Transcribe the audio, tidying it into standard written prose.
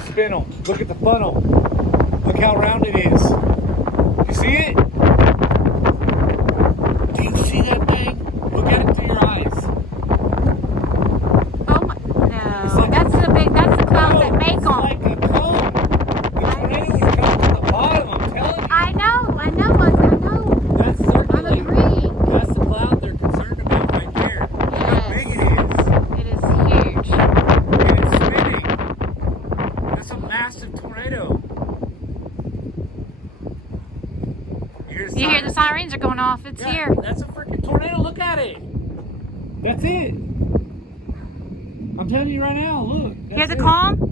spin them. Look at the funnel. Look how round it is. You see it? Do you see that thing? Look at it through your eyes. Oh my, no. That's the clouds that make It's them. like a cone. The tornado is coming from the bottom, I'm telling you. I know. That's I'm circulating. agreeing. That's the cloud they're concerned about right there. Look how big it is. It is huge. And it's spinning. That's a massive tornado. You hear the sirens are going off. It's here. That's a freaking tornado. Look at it. That's it. I'm telling you right now. Look. Hear the calm?